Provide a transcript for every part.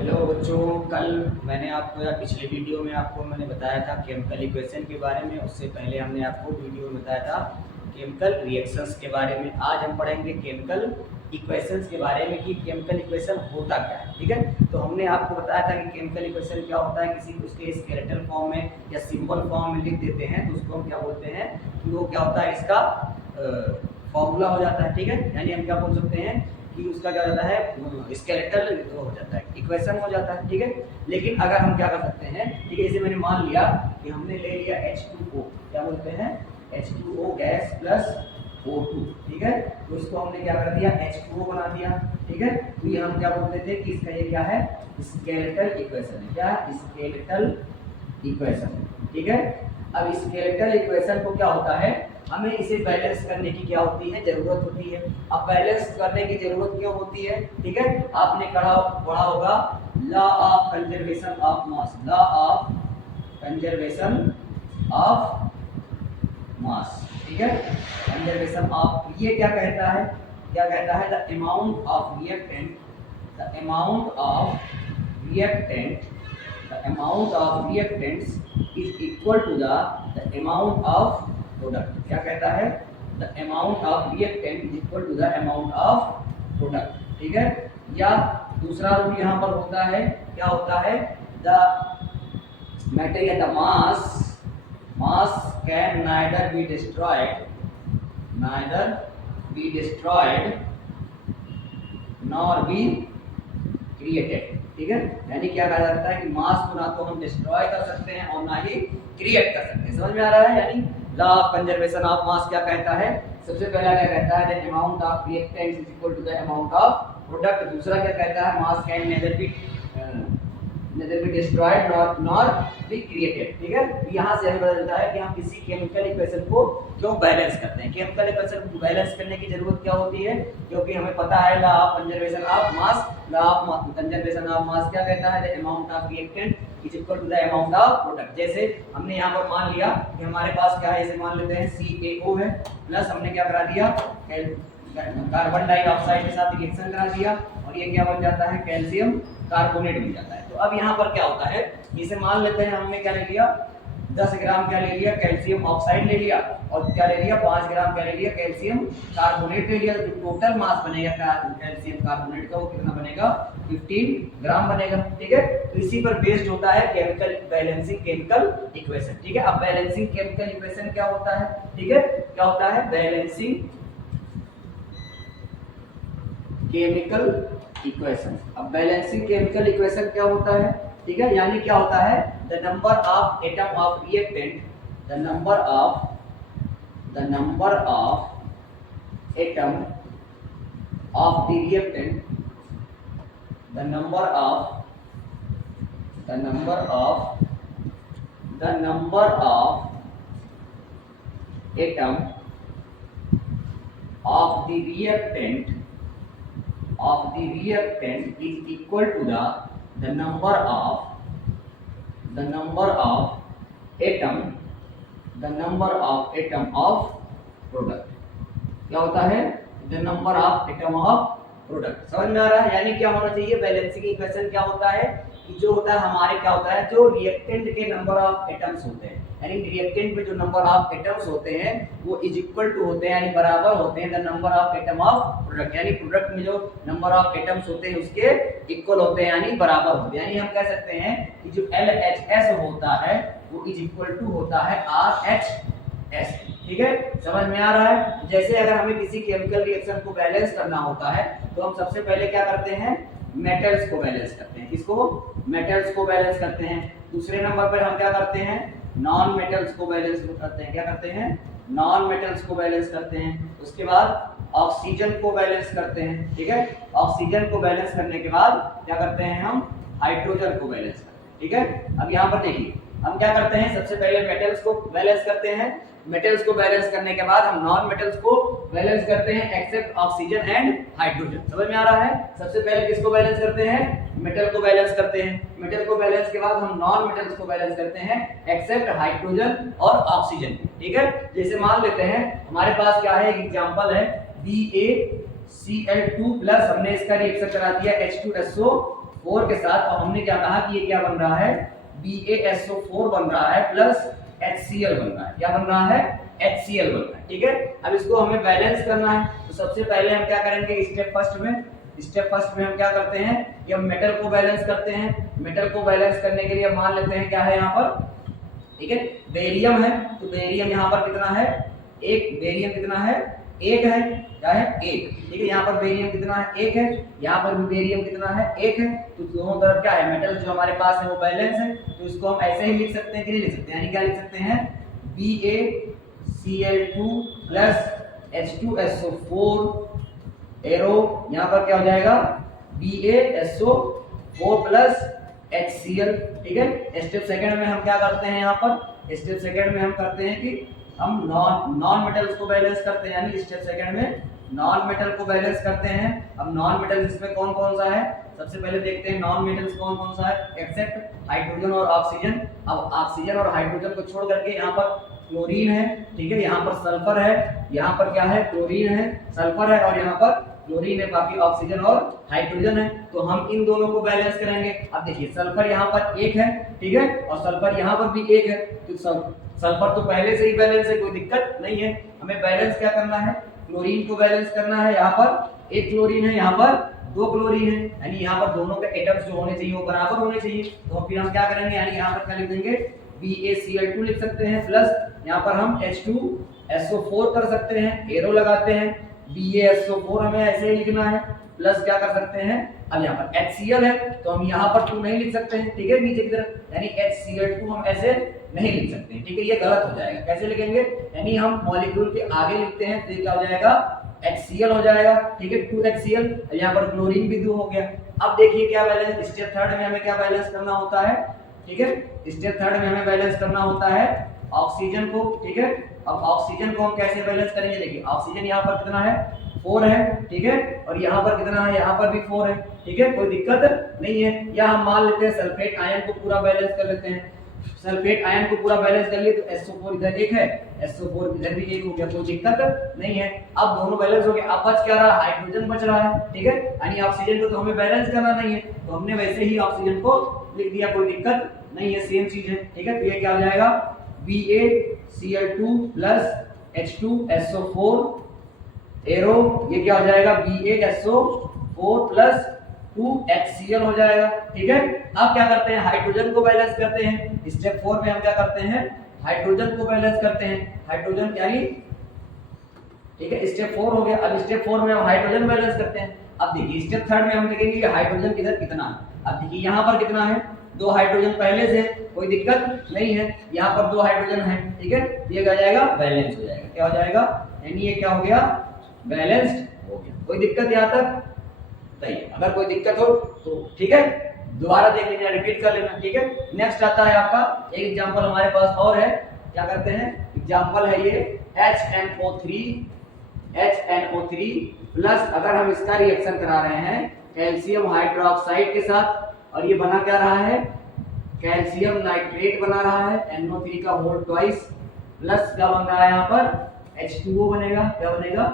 Hello बच्चों, कल मैंने आपको या पिछले वीडियो में आपको मैंने बताया था केमिकल इक्वेशन के बारे में। उससे पहले हमने आपको वीडियो में बताया था केमिकल रिएक्शंस के बारे में। आज हम पढ़ेंगे केमिकल इक्वेशंस के बारे में कि केमिकल इक्वेशन होता क्या है। ठीक है, तो हमने आपको बताया था कि केमिकल इक्वेशन क्या होता है। किसी उसके स्केलेटल फॉर्म में या सिंपल फॉर्म में लिख देते हैं तो उसको हम क्या बोलते हैं कि वो क्या होता है, इसका फॉर्मूला हो जाता है। ठीक है, यानी हम क्या बोल सकते हैं कि उसका क्या हो जाता है, स्केलेटल हो जाता है, इक्वेशन हो जाता है। ठीक है, लेकिन अगर हम क्या कर सकते हैं, ठीक है, जैसे मैंने मान लिया कि हमने ले लिया H2O, क्या बोलते हैं, H2O गैस प्लस O2। ठीक है, तो इसको हमने क्या कर दिया, H2O बना दिया। ठीक है, तो ये हम क्या बोलते थे कि इसका ये क्या है, स्केलेटल इक्वेशन है। क्या, स्केलेटल इक्वेशन। ठीक है, अब स्केलेटल इक्वेशन को क्या होता है, हमें इसे बैलेंस करने की क्या होती है, जरूरत होती है। अब बैलेंस करने की जरूरत क्यों होती है, ठीक है, आपने पढ़ा होगा law of conservation of mass, law of conservation of मास। ठीक है, कंजर्वेशन ऑफ, ये क्या कहता है, क्या कहता है, the amount of reactant, the amount of reactant, the amount of reactants is equal to the amount of product। क्या कहता है, the amount of reactant is equal to the amount of product। ठीक है, या दूसरा रूल यहाँ पर होता है, क्या होता है, the material, the mass can neither be destroyed nor be created। ठीक है, यानी क्या कहा जाता है कि मास को ना तो हम डिस्ट्रॉय कर सकते हैं और ना ही क्रिएट कर सकते हैं। समझ में आ रहा है, यानी law of conservation of mass क्या कहता है, सबसे पहला क्या कहता है, the amount of reactants is equal to the amount of product. दूसरा क्या कहता है, mass can neither be destroyed nor be created। ठीक है, यहाँ से हमें पता चलता है कि हम किसी केमिकल इक्वेशन को क्यों बैलेंस करते हैं। केमिकल इक्वेशन को बैलेंस करने की जरूरत क्या होती है, क्योंकि हमें पता है law of conservation of mass, law of conservation of mass क्या कहता है, the amount of reactant is equal to the amount of product. जैसे हमने यहाँ पर मान लिया कि हमारे पास क्या है, इसे मान लेते हैं CaO है, प्लस हमने क्या करा दिया, कार्बन डाइऑक्साइड के साथ रिएक्शन करा दिया और ये क्या बन जाता है, कैल्शियम कार्बोनेट बन जाता है। तो अब यहाँ पर क्या होता है, इसे मान लेते हैं हमने क्या ले लिया, 10 ग्राम क्या ले लिया, कैल्शियम ऑक्साइड ले लिया, और क्या ले लिया, 5 ग्राम क्या ले लिया, कैल्शियम कार्बोनेट ले लिया। तो टोटल मास बनेगा कैल्शियम कार्बोनेट का, वो कितना बनेगा, 15 ग्राम बनेगा। ठीक है, तो इसी पर बेस्ड होता है केमिकल बैलेंसिंग केमिकल इक्वेशन। ठीक है, अब बैलेंसिंग केमिकल इक्वेशन क्या होता है, ठीक है, क्या होता है, बैलेंसिंग केमिकल इक्वेशन। अब बैलेंसिंग केमिकल इक्वेशन क्या होता है, ठीक है, यानी क्या होता है, the number of atom of reactant, the number of atom of the reactant, the number of atom of the reactant is equal to the number of atom of product। क्या होता है, the number of atom of product। समझ में आ रहा है, यानी क्या होना चाहिए, बैलेंसिंग इक्वेशन क्या होता है कि जो होता है हमारे क्या होता है, जो रिएक्टेंट के नंबर ऑफ एटम्स होते हैं, यानी रिएक्टेंट में जो नंबर ऑफ एटम्स होते हैं वो इज इक्वल टू होते हैं, यानी बराबर होते हैं the number of atom of product. यानी प्रोडक्ट में जो नंबर ऑफ एटम्स होते हैं उसके इक्वल होते हैं, यानी बराबर होते हैं। यानी हम कह सकते हैं कि जो LHS होता है वो इज इक्वल टू होता है RHS। ठीक है, समझ में आ रहा है। जैसे अगर हमें किसी केमिकल रिएक्शन को बैलेंस करना होता है तो हम सबसे पहले क्या करते हैं, मेटल्स को बैलेंस करते हैं। किसको, मेटल्स को बैलेंस करते हैं। दूसरे नंबर पर हम क्या करते हैं, नॉन मेटल्स को बैलेंस करते हैं। क्या करते हैं, नॉन मेटल्स को बैलेंस करते हैं। उसके बाद ऑक्सीजन को बैलेंस करते हैं। ठीक है, ऑक्सीजन को बैलेंस करने के बाद क्या करते हैं, हम हाइड्रोजन को बैलेंस करते हैं। ठीक है, अब यहाँ पर देखिए हम क्या करते हैं, सबसे पहले मेटल्स को बैलेंस करते हैं। मेटल्स को बैलेंस करने के बाद हम नॉन मेटल्स को बैलेंस करते हैं एक्सेप्ट ऑक्सीजन एंड हाइड्रोजन। समझ में आ रहा है, सबसे पहले किसको बैलेंस करते हैं, मेटल को बैलेंस करते हैं। मेटल को बैलेंस के बाद हम नॉन मेटल्स को बैलेंस करते हैं एक्सेप्ट हाइड्रोजन और ऑक्सीजन। ठीक है, जैसे मान लेते हैं हमारे पास क्या है, एक एग्जांपल है BaCl2 प्लस हमने इसका रिएक्शन करा दिया H2SO 4 के साथ, और हमने क्या कहा कि ये क्या बन रहा है, BaSO4 बन रहा है प्लस HCl बन रहा है। क्या बन रहा है, HCl बन रहा है। ठीक है, अब इसको हमें बैलेंस करना है। तो सबसे पहले हम क्या करेंगे, स्टेप फर्स्ट में हम क्या करते हैं कि हम मेटल को बैलेंस करते हैं। मेटल को बैलेंस करने के लिए मान लेते हैं क्या है यहाँ पर, ठीक है, बेरियम है। तो बेरियम यहाँ पर कितना है, एक, बेरियम कितना है, एक है, क्या है, एक। ठीक है, यहाँ पर बेरियम कितना है, एक है, यहाँ पर भी बेरियम कितना है, एक है। तो दोनों तरफ क्या है, मेटल जो हमारे पास है वो बैलेंस है। तो इसको हम ऐसे ही लिख सकते हैं कि नहीं लिख सकते, यानी क्या लिख सकते हैं, BaCl2 प्लस H2SO4 एरो, यहाँ पर क्या हो जाएगा, BaSO4 प्लस HCl। ठीक है, स्टेप सेकंड में हम क्या करते हैं, यहाँ पर स्टेप सेकंड में हम करते हैं कि हम नॉन मेटल्स को बैलेंस करते हैं, यानी स्टेप सेकंड में नॉन मेटल को बैलेंस करते हैं। अब नॉन मेटल इसमें कौन कौन सा है, सबसे पहले देखते हैं नॉन मेटल्स कौन कौन सा है, एक्सेप्ट हाइड्रोजन और ऑक्सीजन। अब ऑक्सीजन और हाइड्रोजन को छोड़ करके यहाँ पर क्लोरीन है, ठीक है, यहाँ पर सल्फर है, यहाँ पर क्या है, क्लोरीन है, सल्फर है, और यहाँ पर क्लोरीन है, बाकी ऑक्सीजन और हाइड्रोजन है। तो हम इन दोनों को बैलेंस करेंगे। अब देखिए सल्फर यहाँ पर एक है, ठीक है, और सल्फर यहाँ पर भी एक है। तो सल्फर तो पहले से ही बैलेंस है, कोई दिक्कत नहीं है। हमें बैलेंस क्या करना है, क्लोरीन को बैलेंस करना है। यहाँ पर एक क्लोरीन है, यहाँ पर दो क्लोरीन है, यानी यहाँ पर दोनों के एटम्स जो होने चाहिए वो बराबर होने चाहिए। तो फिर हम क्या करेंगे, यानी यहाँ पर क्या लिख देंगे, BaCl2 लिख सकते हैं, प्लस यहाँ पर हम H2SO4 कर सकते हैं, एरो लगाते हैं, BaSO4 हमें ऐसे ही लिखना है, प्लस क्या कर सकते हैं, अब यहाँ पर HCl है तो हम यहाँ पर 2 नहीं लिख सकते हैं, ठीक है, नीचे की तरफ, यानी HCl2 हम ऐसे नहीं लिख सकते हैं, ठीक है, ये गलत हो जाएगा। कैसे लिखेंगे, यानी हम मॉलिक्यूल के आगे लिखते हैं तो ये क्या हो जाएगा, HCl हो जाएगा, ठीक है, 2HCl, यहाँ पर क्लोरीन भी 2 हो गया। अब देखिए क्या बैलेंस, स्टेप थर्ड में हमें क्या बैलेंस करना होता है, ठीक है, स्टेप थर्ड में हमें बैलेंस करना होता है ऑक्सीजन को, ठीक है। अब ऑक्सीजन को हम कैसे बैलेंस करेंगे, देखिए ऑक्सीजन यहाँ पर कितना है, 4 है, ठीक है, और यहाँ पर कितना है, यहाँ पर भी 4 है, ठीक है, कोई दिक्कत नहीं है। या हम मान लेते हैं सल्फेट आयन को पूरा बैलेंस कर लेते हैं, सल्फेट आयन को पूरा बैलेंस कर लिए तो SO4 इधर एक है, SO4 इधर भी एक हो गया, कोई दिक्कत नहीं है। अब दोनों बैलेंस हो गए, अब बच क्या रहा, हाइड्रोजन बच रहा है, ठीक है, यानी ऑक्सीजन को तो हमें बैलेंस करना नहीं है, तो हमने वैसे ही ऑक्सीजन को लिख दिया, कोई दिक्कत नहीं है, सेम चीज है, ठीक है। तो ये क्या हो जाएगा, BaCl2 प्लस H2SO4 एरो, ये क्या हो जाएगा, BaSO4 प्लस 2HCl हो जाएगा, ठीक है। अब क्या करते हैं, हाइड्रोजन को बैलेंस करते हैं। स्टेप 4 में हम क्या करते हैं, हाइड्रोजन को बैलेंस करते हैं, हाइड्रोजन यानी, ठीक है, स्टेप 4 हो गया। अब स्टेप 4 में हम हाइड्रोजन बैलेंस करते हैं। अब देखिए स्टेप थर्ड में हम लिखेंगे कि हाइड्रोजन किधर कितना है। अब देखिए यहाँ पर कितना है, 2 हाइड्रोजन पहले से, कोई दिक्कत नहीं है, यहाँ पर 2 हाइड्रोजन है, ठीक है, ये क्या जाएगा, बैलेंस हो जाएगा, क्या हो जाएगा, यानी ये क्या हो गया, बैलेंस्ड हो गया। कोई दिक्कत यहाँ तक नहीं, अगर कोई दिक्कत हो तो ठीक है दोबारा देख लेना, रिपीट कर लेना, ठीक है। नेक्स्ट आता है आपका एक एग्जांपल हमारे पास और है, क्या करते हैं, एग्जांपल है ये HNO3 प्लस, अगर हम इसका रिएक्शन करा रहे हैं कैल्शियम हाइड्रोक्साइड के साथ, और ये बना क्या रहा है, कैल्शियम नाइट्रेट बना रहा है, NO3 का होल ट्वाइस, प्लस क्या बन रहा है यहाँ पर H2O बनेगा, क्या बनेगा,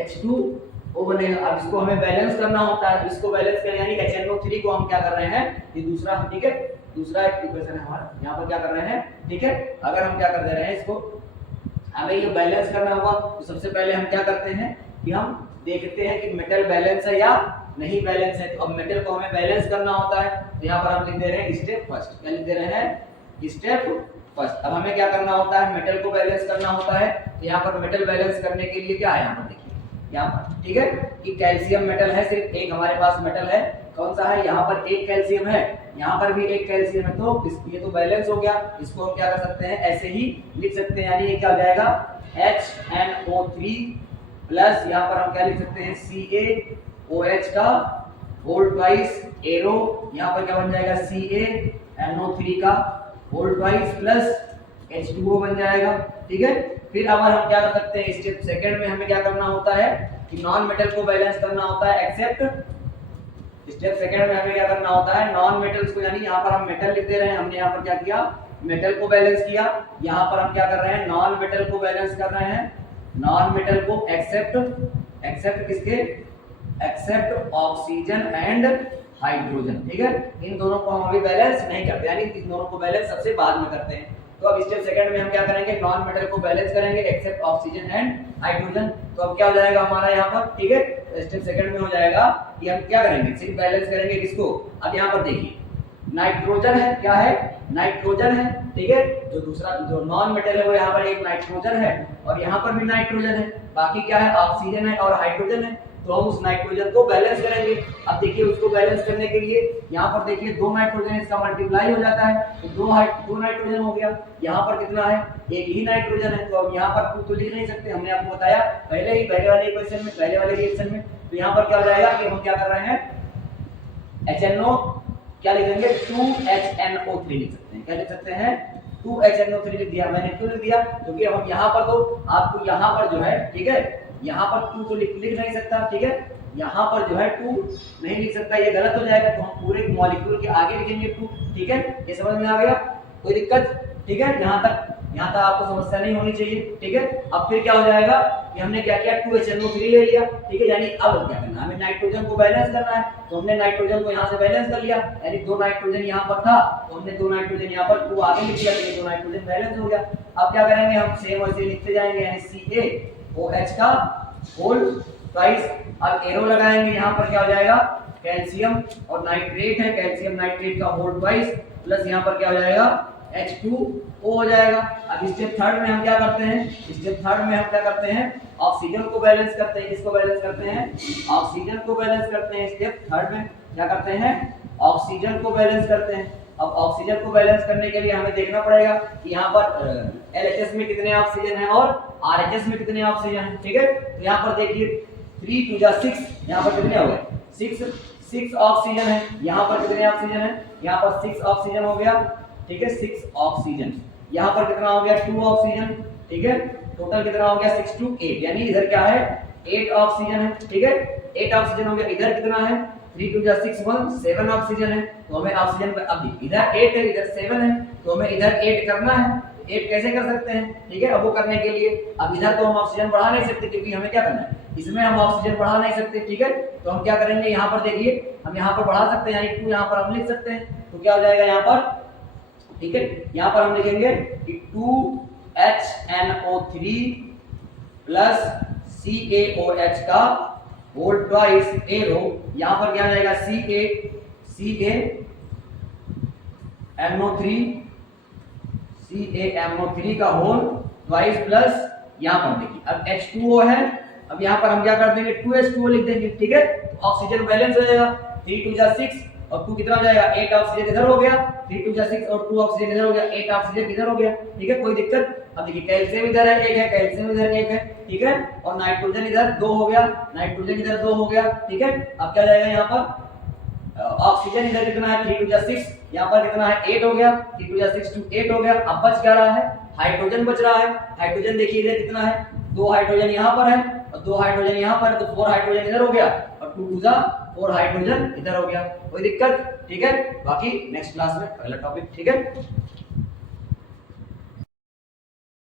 H2O बनेगा। अब इसको हमें बैलेंस करना होता है, इसको बैलेंस करने यानी HNO3 को हम क्या कर रहे हैं, ये दूसरा, ठीक है, दूसरा इक्वेशन है हमारा, यहाँ पर क्या कर रहे हैं, ठीक है। अगर हम क्या कर दे रहे हैं, इसको हमें ये बैलेंस करना होगा, तो सबसे पहले हम क्या करते हैं कि हम देखते हैं कि मेटल बैलेंस है या नहीं बैलेंस है। तो अब मेटल को हमें बैलेंस करना होता है, तो यहाँ पर हम लिख दे रहे हैं स्टेप फर्स्ट, क्या लिख दे रहे हैं, स्टेप फर्स्ट। अब हमें क्या करना होता है, मेटल को बैलेंस करना होता है। तो यहाँ पर मेटल बैलेंस करने के लिए क्या है, यहाँ पर देखिए, यहाँ पर, ठीक है, कि कैल्शियम मेटल है, सिर्फ एक हमारे पास मेटल है, कौन सा है, यहाँ पर एक कैल्शियम है, यहाँ पर भी एक कैल्शियम है, तो ये तो बैलेंस हो गया। इसको हम क्या कर सकते हैं, ऐसे ही लिख सकते हैं, यानी ये क्या हो जाएगा, HNO3 प्लस यहाँ पर हम क्या लिख सकते हैं, CaOH का होल ट्वाइस एरो, यहाँ पर क्या बन जाएगा, CaNO3 का होल ट्वाइस प्लस H2O बन जाएगा, ठीक है। फिर अब हम क्या कर सकते हैं, स्टेप सेकंड में हमें क्या करना होता है कि नॉन मेटल को बैलेंस करना होता है, एक्सेप्ट स्टेप सेकंड में हमें क्या करना होता है, नॉन मेटल्स को, यानी यहाँ पर हम मेटल लिख दे रहे हैं, हमने यहाँ पर क्या किया, मेटल को बैलेंस किया, यहाँ पर हम क्या कर रहे हैं, नॉन मेटल को बैलेंस कर रहे हैं, नॉन मेटल को एक्सेप्ट किसके, एक्सेप्ट ऑक्सीजन एंड हाइड्रोजन, ठीक है। इन दोनों को हम अभी बैलेंस नहीं करते, यानी इन दोनों को बैलेंस सबसे बाद में करते हैं। तो अब स्टेप सेकंड में हम क्या करेंगे, नॉन मेटल को बैलेंस करेंगे एक्सेप्ट ऑक्सीजन एंड हाइड्रोजन। तो अब क्या हो जाएगा हमारा यहाँ पर, ठीक है, स्टेप सेकंड में हो जाएगा कि हम क्या करेंगे, सिर्फ बैलेंस करेंगे किसको। अब यहाँ पर देखिए नाइट्रोजन है, क्या है, नाइट्रोजन है, ठीक है। जो दूसरा जो नॉन मेटल है वो यहाँ पर एक नाइट्रोजन है और यहाँ पर भी नाइट्रोजन है, बाकी क्या है, ऑक्सीजन है और हाइड्रोजन है। तो हम उस नाइट्रोजन को बैलेंस करेंगे। अब देखिए उसको बैलेंस करने के लिए यहाँ पर देखिए दो नाइट्रोजन इसका मल्टीप्लाई हो जाता है, तो दो नाइट्रोजन हो गया। यहाँ पर कितना है, एक ही नाइट्रोजन है, तो अब यहाँ पर तो लिख नहीं सकते, हमने आपको बताया पहले ही पहले वाले इक्वेशन में, पहले वाले रिएक्शन में। तो यहाँ पर क्या हो जाएगा कि हम क्या कर रहे हैं, HNO क्या लिखेंगे, 2HNO3 लिख सकते हैं। क्या लिख सकते हैं, 2HNO3 लिख दिया। मैंने क्यों लिख दिया, क्योंकि हम यहाँ पर तो आपको यहाँ पर जो है, ठीक है, यहाँ पर 2 तो लिख नहीं सकता, ठीक है, यहाँ पर जो है 2 नहीं लिख सकता, ये गलत हो जाएगा। तो हम पूरे मॉलिक्यूल के आगे लिखेंगे 2, ठीक है। ये समझ में आ गया, कोई दिक्कत, ठीक है। यहाँ तक आपको समस्या नहीं होनी चाहिए, ठीक है। अब फिर क्या हो जाएगा कि हमने क्या किया, 2HNO3 ले लिया, ठीक है। यानी अब क्या करना है, हमें नाइट्रोजन को बैलेंस करना है। तो हमने नाइट्रोजन को यहाँ से बैलेंस कर लिया, यानी 2 नाइट्रोजन यहाँ पर था तो हमने 2 नाइट्रोजन यहाँ पर 2 आगे लिख दिया, तो ये 2 नाइट्रोजन बैलेंस हो गया। अब क्या करेंगे, हम सेम वैसे लिखते जाएंगे, यानी CaOH का होल ट्वाइस। अब एरो लगाएंगे, यहाँ पर क्या हो जाएगा, कैल्शियम और नाइट्रेट है, कैल्शियम नाइट्रेट का होल ट्वाइस प्लस यहाँ पर क्या हो जाएगा, H2O हो जाएगा। अब स्टेप थर्ड में हम क्या करते हैं, स्टेप थर्ड में हम क्या करते हैं, ऑक्सीजन को बैलेंस करते हैं। किसको बैलेंस करते हैं, ऑक्सीजन को बैलेंस करते हैं। स्टेप थर्ड में क्या करते हैं, ऑक्सीजन को बैलेंस करते हैं। अब ऑक्सीजन को बैलेंस करने के लिए हमें देखना पड़ेगा कि यहाँ पर LHS में कितने ऑक्सीजन है और RHS में कितने ऑक्सीजन है, ठीक है। तो यहाँ पर देखिए 3 2 6, यहाँ पर कितने हो गए, 6 ऑक्सीजन है। यहाँ पर कितने ऑक्सीजन है, यहाँ पर 6 ऑक्सीजन हो गया, ठीक है, 6 ऑक्सीजन। यहाँ पर कितना हो गया, 2 ऑक्सीजन, ठीक है। टोटल कितना हो गया, 6 to 8, यानी इधर क्या है, 8 ऑक्सीजन है, ठीक है, 8 ऑक्सीजन हो गया। इधर कितना है, 3 2 6 1 7 ऑक्सीजन है। तो हमें ऑक्सीजन पर अब इधर 8 है इधर 7 है, तो हमें इधर 8 करना है। 8 कैसे कर सकते हैं, ठीक है। अब वो करने के लिए अब इधर तो हम ऑक्सीजन बढ़ा नहीं सकते, क्योंकि हमें क्या करना है, इसमें हम ऑक्सीजन बढ़ा नहीं सकते, ठीक है। तो हम क्या करेंगे, यहाँ पर देखिए हम यहाँ पर बढ़ा सकते हैं, यानी 2 यहाँ पर हम लिख सकते हैं। तो क्या हो जाएगा यहाँ पर, ठीक है, यहाँ पर हम लिखेंगे कि 2HNO3 प्लस CaOH का होल ट्वाइस एरो। यहाँ पर क्या आ जाएगा, CaMO3 का होल ट्वाइस प्लस यहाँ पर देखिए अब H2O है। अब यहाँ पर हम क्या कर देंगे, 2H2O लिख देंगे, ठीक है। तो ऑक्सीजन बैलेंस हो जाएगा, 3 2 6 और 2 कितना हो जाएगा, 8 ऑक्सीजन इधर हो गया, 3 2 6 और 2 ऑक्सीजन इधर हो गया, 8 ऑक्सीजन इधर हो गया, ठीक है, कोई दिक्कत। अब देखिए कैल्शियम इधर है 1 है, कैल्शियम इधर 1 है, ठीक है, और नाइट्रोजन इधर 2 हो गया, नाइट्रोजन इधर 2 हो गया, ठीक है। अब क्या जाएगा यहाँ पर, ऑक्सीजन इधर कितना है, 3 2 6, यहाँ पर कितना है, 8 हो गया, 3 2 6 to 8 हो गया। अब बच क्या रहा है, हाइड्रोजन बच रहा है। हाइड्रोजन देखिए इधर कितना है, 2 हाइड्रोजन यहाँ पर है और 2 हाइड्रोजन यहाँ पर, तो 4 हाइड्रोजन इधर हो गया और 2 2 4 हाइड्रोजन इधर हो गया, कोई दिक्कत, ठीक है। बाकी नेक्स्ट क्लास में अगला टॉपिक, ठीक है।